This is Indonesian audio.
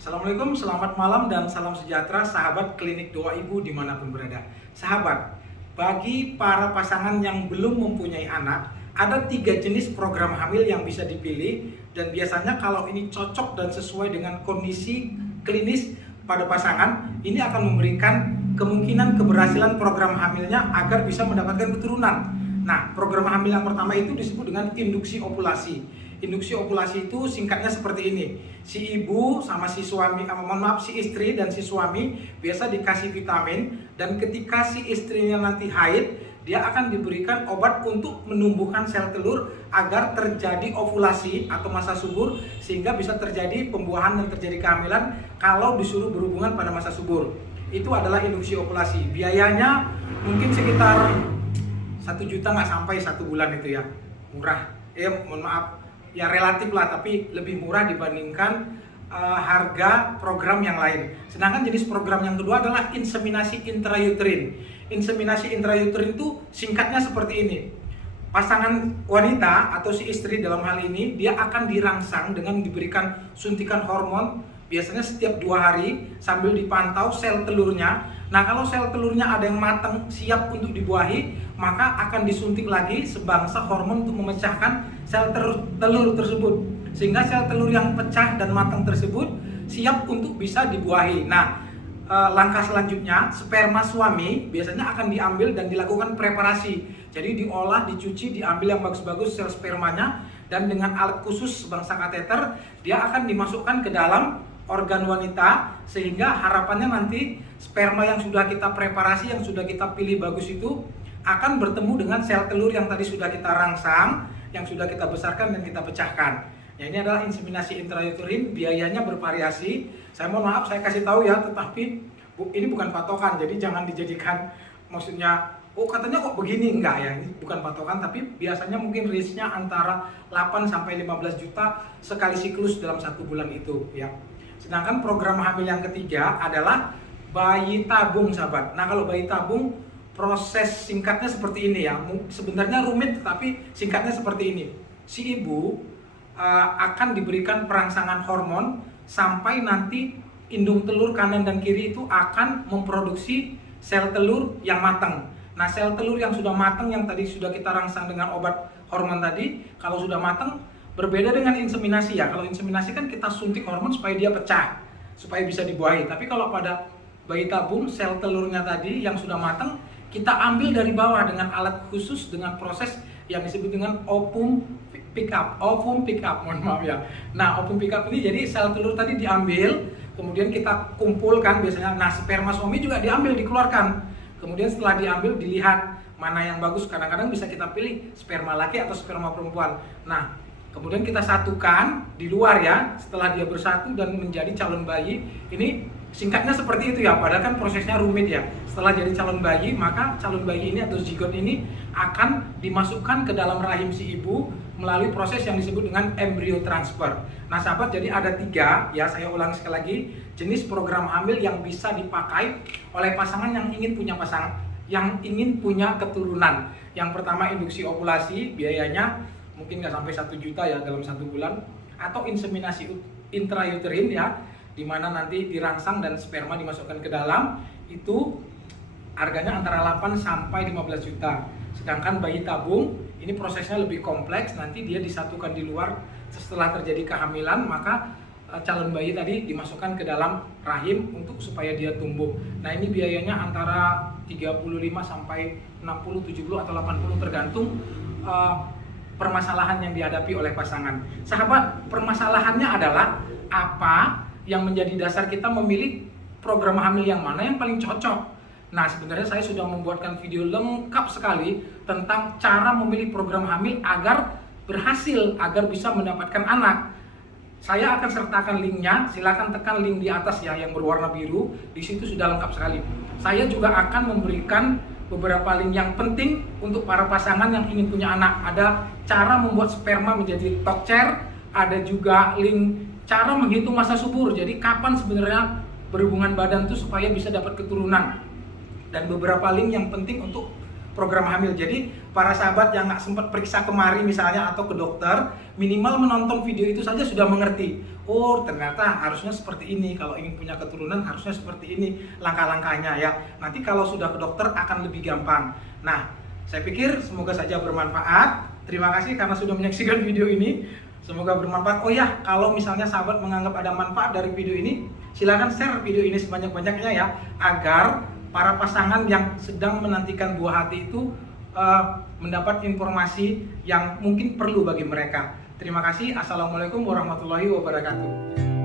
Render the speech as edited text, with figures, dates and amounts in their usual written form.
Assalamualaikum, selamat malam dan salam sejahtera sahabat klinik doa ibu dimanapun berada. Sahabat, bagi para pasangan yang belum mempunyai anak, ada 3 jenis program hamil yang bisa dipilih. Dan biasanya kalau ini cocok dan sesuai dengan kondisi klinis pada pasangan, ini akan memberikan kemungkinan keberhasilan program hamilnya agar bisa mendapatkan keturunan. Nah, program hamil yang pertama itu disebut dengan induksi ovulasi. Induksi ovulasi itu singkatnya seperti ini. Si ibu sama si suami, si istri dan si suami biasa dikasih vitamin, dan ketika si istrinya nanti haid, dia akan diberikan obat untuk menumbuhkan sel telur agar terjadi ovulasi atau masa subur, sehingga bisa terjadi pembuahan dan terjadi kehamilan kalau disuruh berhubungan pada masa subur. Itu adalah induksi ovulasi. Biayanya mungkin sekitar 1 juta, nggak sampai 1 bulan itu ya. Murah. Mohon maaf. Ya relatif lah, tapi lebih murah dibandingkan harga program yang lain. Sedangkan jenis program yang kedua adalah inseminasi intrauterin. Inseminasi intrauterin itu singkatnya seperti ini. Pasangan wanita atau si istri dalam hal ini, dia akan dirangsang dengan diberikan suntikan hormon, biasanya setiap 2 hari, sambil dipantau sel telurnya. Nah, kalau sel telurnya ada yang matang, siap untuk dibuahi, maka akan disuntik lagi sebangsa hormon untuk memecahkan sel telur tersebut. Sehingga sel telur yang pecah dan matang tersebut siap untuk bisa dibuahi. Nah, langkah selanjutnya, sperma suami biasanya akan diambil dan dilakukan preparasi. Jadi diolah, dicuci, diambil yang bagus-bagus sel spermanya, dan dengan alat khusus sebangsa kateter, dia akan dimasukkan ke dalam organ wanita, sehingga harapannya nanti sperma yang sudah kita preparasi, yang sudah kita pilih bagus itu akan bertemu dengan sel telur yang tadi sudah kita rangsang, yang sudah kita besarkan dan kita pecahkan. Ya, ini adalah inseminasi intrauterin. Biayanya bervariasi. Saya mohon maaf, saya kasih tahu ya, tetapi ini bukan patokan, jadi jangan dijadikan maksudnya katanya kok begini, enggak ya. Ini bukan patokan, tapi biasanya mungkin range-nya antara 8 sampai 15 juta sekali siklus dalam 1 bulan itu ya. Sedangkan program hamil yang ketiga adalah bayi tabung, sahabat. Nah, kalau bayi tabung, proses singkatnya seperti ini ya. Sebenarnya rumit, tetapi singkatnya seperti ini. Si ibu akan diberikan perangsangan hormon sampai nanti indung telur kanan dan kiri itu akan memproduksi sel telur yang matang. Nah, sel telur yang sudah matang, yang tadi sudah kita rangsang dengan obat hormon tadi, kalau sudah matang, berbeda dengan inseminasi ya. Kalau inseminasi kan kita suntik hormon supaya dia pecah, supaya bisa dibuahi. Tapi kalau pada bayi tabung, sel telurnya tadi yang sudah matang, kita ambil dari bawah dengan alat khusus, dengan proses yang disebut dengan ovum pick up. Mohon maaf ya. Nah, ovum pick up ini jadi sel telur tadi diambil, kemudian kita kumpulkan biasanya. Nah, sperma suami juga diambil, dikeluarkan. Kemudian setelah diambil, dilihat mana yang bagus. Kadang-kadang bisa kita pilih sperma laki atau sperma perempuan. Nah, kemudian kita satukan di luar ya, setelah dia bersatu dan menjadi calon bayi. Ini singkatnya seperti itu ya, padahal kan prosesnya rumit ya. Setelah jadi calon bayi, maka calon bayi ini atau zigot ini akan dimasukkan ke dalam rahim si ibu melalui proses yang disebut dengan embrio transfer. Nah, sahabat, jadi ada 3 ya, saya ulang sekali lagi, jenis program hamil yang bisa dipakai oleh pasangan yang ingin punya keturunan. Yang pertama induksi ovulasi, biayanya mungkin nggak sampai 1 juta ya dalam 1 bulan, atau inseminasi intrauterin ya, dimana nanti dirangsang dan sperma dimasukkan ke dalam, itu harganya antara 8 sampai 15 juta. Sedangkan bayi tabung, ini prosesnya lebih kompleks, nanti dia disatukan di luar. Setelah terjadi kehamilan, maka calon bayi tadi dimasukkan ke dalam rahim untuk supaya dia tumbuh. Nah, ini biayanya antara 35 sampai 60, 70 atau 80 tergantung permasalahan yang dihadapi oleh pasangan. Sahabat, permasalahannya adalah apa yang menjadi dasar kita memilih program hamil yang mana yang paling cocok. Nah, sebenarnya saya sudah membuatkan video lengkap sekali tentang cara memilih program hamil agar berhasil, agar bisa mendapatkan anak. Saya akan sertakan linknya, silakan tekan link di atas ya yang berwarna biru. Di situ sudah lengkap sekali. Saya juga akan memberikan beberapa link yang penting untuk para pasangan yang ingin punya anak. Ada cara membuat sperma menjadi tokcer, ada juga link cara menghitung masa subur. Jadi kapan sebenarnya berhubungan badan itu supaya bisa dapat keturunan. Dan beberapa link yang penting untuk program hamil. Jadi para sahabat yang nggak sempat periksa kemari misalnya atau ke dokter, minimal menonton video itu saja sudah mengerti. Oh, ternyata harusnya seperti ini, kalau ingin punya keturunan harusnya seperti ini langkah-langkahnya ya. Nanti kalau sudah ke dokter akan lebih gampang. Nah, saya pikir semoga saja bermanfaat. Terima kasih karena sudah menyaksikan video ini. Semoga bermanfaat. Oh ya, kalau misalnya sahabat menganggap ada manfaat dari video ini, silakan share video ini sebanyak-banyaknya ya, agar para pasangan yang sedang menantikan buah hati itu mendapat informasi yang mungkin perlu bagi mereka. Terima kasih. Assalamualaikum warahmatullahi wabarakatuh.